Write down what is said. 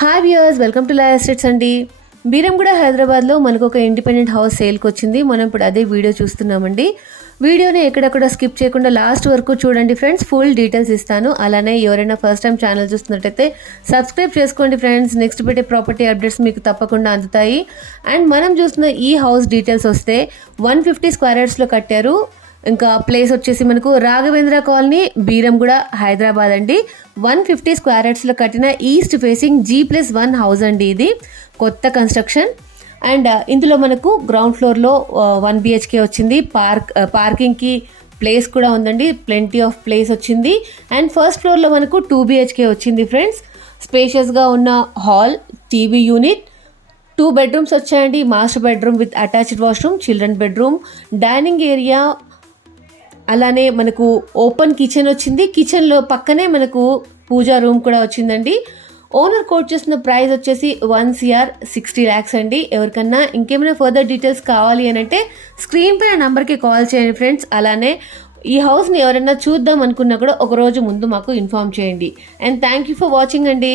Hi viewers, welcome to Laya estates అండి. బీరంగూడ హైదరాబాద్లో మనకు ఒక ఇండిపెండెంట్ హౌస్ సేల్కి వచ్చింది. మనం ఇప్పుడు అదే వీడియో చూస్తున్నామండి. వీడియోని ఎక్కడెక్కడ స్కిప్ చేయకుండా లాస్ట్ వరకు చూడండి ఫ్రెండ్స్. ఫుల్ డీటెయిల్స్ ఇస్తాను. అలానే ఎవరైనా ఫస్ట్ టైం ఛానల్ చూస్తున్నట్టయితే సబ్స్క్రైబ్ చేసుకోండి ఫ్రెండ్స్. నెక్స్ట్ పెట్టే ప్రాపర్టీ అప్డేట్స్ మీకు తప్పకుండా అందుతాయి. అండ్ మనం చూస్తున్న ఈ హౌస్ డీటెయిల్స్ వస్తే 150 స్క్వేర్ యార్డ్స్లో కట్టారు. ఇంకా ప్లేస్ వచ్చేసి మనకు రాఘవేంద్ర కాలనీ, బీరంగూడ, హైదరాబాద్ అండి. 150 స్క్వేర్ యార్డ్స్లో కట్టిన ఈస్ట్ ఫేసింగ్ G+1 హౌస్ అండి. ఇది కొత్త కన్స్ట్రక్షన్. అండ్ ఇందులో మనకు గ్రౌండ్ ఫ్లోర్లో 1 BHK వచ్చింది. పార్కింగ్కి ప్లేస్ కూడా ఉందండి, ప్లెంటీ ఆఫ్ ప్లేస్ వచ్చింది. అండ్ ఫస్ట్ ఫ్లోర్లో మనకు 2 BHK వచ్చింది ఫ్రెండ్స్. స్పేషియస్గా ఉన్న హాల్, టీవీ యూనిట్, 2 బెడ్రూమ్స్ వచ్చాయండి. Master bedroom with attached washroom, children bedroom, dining area, అలానే మనకు ఓపెన్ కిచెన్ వచ్చింది. కిచెన్లో పక్కనే మనకు పూజా రూమ్ కూడా వచ్చిందండి. ఓనర్ కోట్ చేసిన ప్రైస్ వచ్చేసి 1,60 lakhs అండి. ఎవరికన్నా ఇంకేమైనా ఫర్దర్ డీటెయిల్స్ కావాలి అని అంటే స్క్రీన్ పైన నెంబర్కి కాల్ చేయండి ఫ్రెండ్స్. అలానే ఈ హౌస్ని ఎవరైనా చూద్దాం అనుకున్నా కూడా ఒక రోజు ముందు మాకు ఇన్ఫామ్ చేయండి. And thank you for watching అండి.